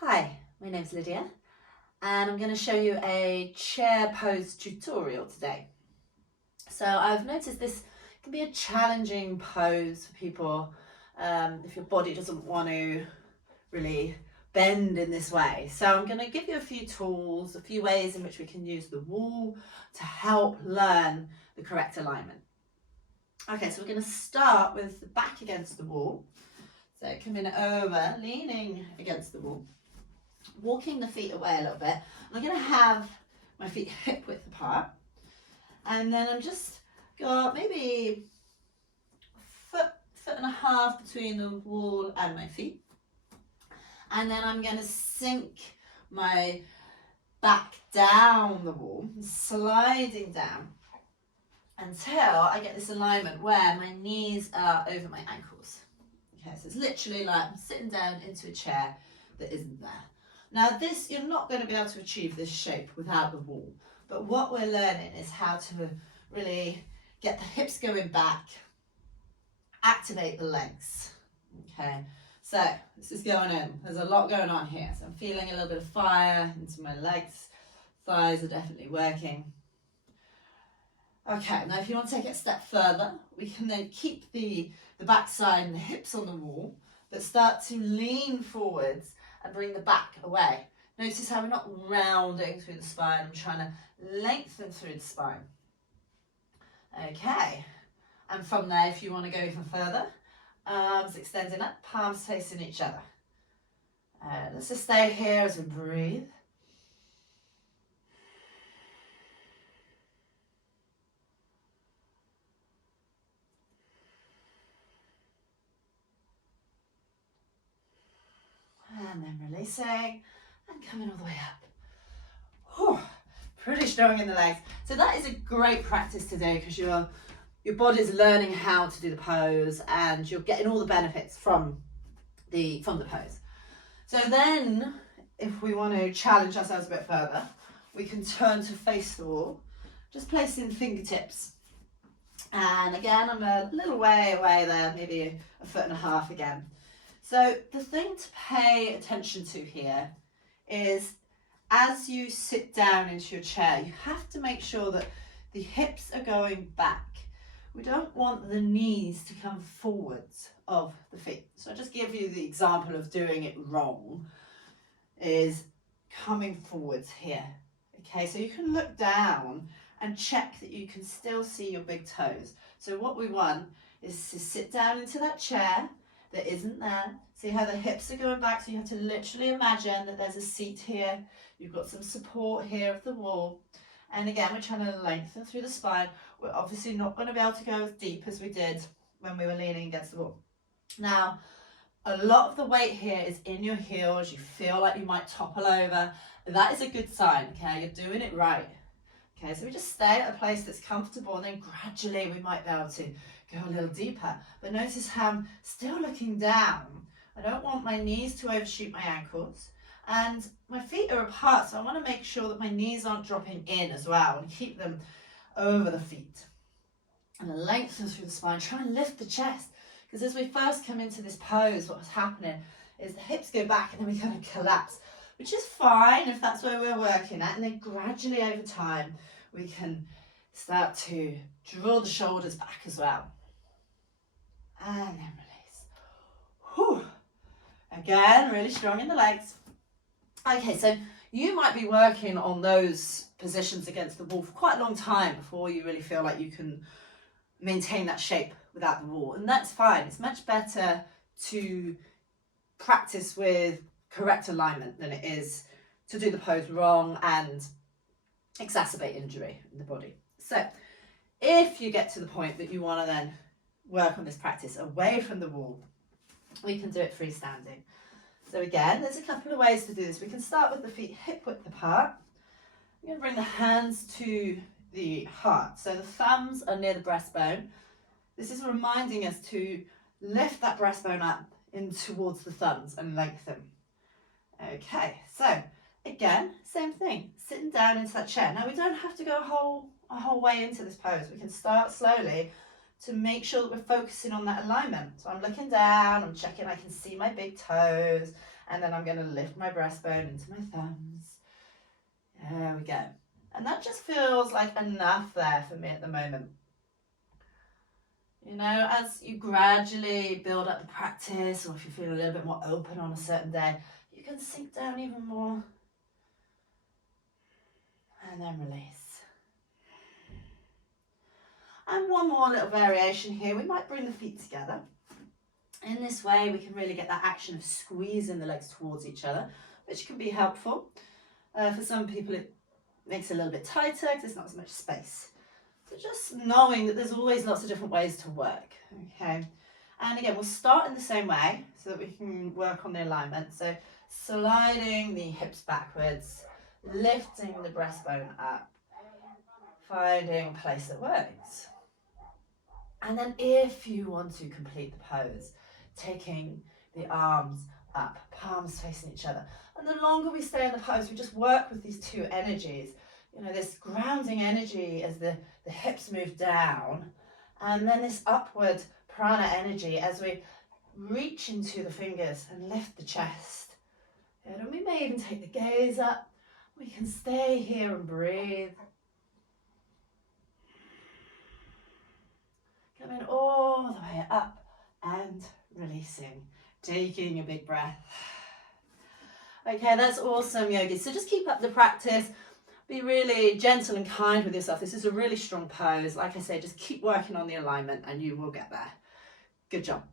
Hi, my name's Lydia and I'm going to show you a chair pose tutorial today. So I've noticed this can be a challenging pose for people if your body doesn't want to really bend in this way. So I'm going to give you a few tools, a few ways in which we can use the wall to help learn the correct alignment. Okay, so we're going to start with the back against the wall. So coming over, leaning against the wall, walking the feet away a little bit. I'm going to have my feet hip width apart, and then I'm just got maybe a foot and a half between the wall and my feet, and then I'm going to sink my back down the wall, sliding down until I get this alignment where my knees are over my ankles. Okay, so it's literally like I'm sitting down into a chair that isn't there. Now this, you're not going to be able to achieve this shape without the wall, but what we're learning is how to really get the hips going back, activate the legs. Okay, so this is going in. There's a lot going on here. So I'm feeling a little bit of fire into my legs. Thighs are definitely working. Okay, now if you want to take it a step further, we can then keep the backside and the hips on the wall, but start to lean forwards and bring the back away. Notice how we're not rounding through the spine, I'm trying to lengthen through the spine. Okay, and from there, if you want to go even further, arms extending up, palms facing each other. Let's just stay here as we breathe. And then releasing and coming all the way up. Whew, pretty strong in the legs. So that is a great practice to do because your body's learning how to do the pose and you're getting all the benefits from the pose. So then if we want to challenge ourselves a bit further, we can turn to face the wall, just placing fingertips. And again, I'm a little way away there, maybe a foot and a half again. So the thing to pay attention to here is as you sit down into your chair, you have to make sure that the hips are going back. We don't want the knees to come forwards of the feet. So I'll just give you the example of doing it wrong, is coming forwards here. Okay, so you can look down and check that you can still see your big toes. So what we want is to sit down into that chair that isn't there. See how the hips are going back, so you have to literally imagine that there's a seat here, you've got some support here of the wall, and again we're trying to lengthen through the spine. We're obviously not going to be able to go as deep as we did when we were leaning against the wall. Now a lot of the weight here is in your heels, you feel like you might topple over. That is a good sign, okay, you're doing it right. Okay, so we just stay at a place that's comfortable and then gradually we might be able to go a little deeper. But notice how I'm still looking down. I don't want my knees to overshoot my ankles. And my feet are apart, so I want to make sure that my knees aren't dropping in as well and keep them over the feet. And then lengthen through the spine, try and lift the chest. Because as we first come into this pose, what's happening is the hips go back and then we kind of collapse, which is fine if that's where we're working at. And then gradually over time, we can start to draw the shoulders back as well. And then release. Whew. Again, really strong in the legs. Okay, so you might be working on those positions against the wall for quite a long time before you really feel like you can maintain that shape without the wall. And that's fine. It's much better to practice with correct alignment than it is to do the pose wrong and exacerbate injury in the body. So if you get to the point that you want to then work on this practice away from the wall, we can do it freestanding. So again, there's a couple of ways to do this. We can start with the feet hip width apart. We're going to bring the hands to the heart. So the thumbs are near the breastbone. This is reminding us to lift that breastbone up in towards the thumbs and lengthen. Okay, so again, same thing, sitting down into that chair. Now we don't have to go a whole way into this pose. We can start slowly to make sure that we're focusing on that alignment. So I'm looking down, I'm checking I can see my big toes, And then I'm going to lift my breastbone into my thumbs. There we go. And that just feels like enough there for me at the moment. You know, as you gradually build up the practice, or if you feel a little bit more open on a certain day, you can sink down even more. And then release. And one more little variation here. We might bring the feet together. In this way, we can really get that action of squeezing the legs towards each other, which can be helpful. For some people, it makes it a little bit tighter because there's not as much space. So just knowing that there's always lots of different ways to work, okay? And again, we'll start in the same way so that we can work on the alignment. So sliding the hips backwards, lifting the breastbone up, finding a place that works. And then if you want to complete the pose, taking the arms up, palms facing each other. And the longer we stay in the pose, we just work with these two energies. You know, this grounding energy as the hips move down, and then this upward prana energy as we reach into the fingers and lift the chest. And we may even take the gaze up. We can stay here and breathe. Coming all the way up and releasing, taking a big breath. Okay, that's awesome, yogis. So just keep up the practice. Be really gentle and kind with yourself. This is a really strong pose. Like I say, just keep working on the alignment and you will get there. Good job.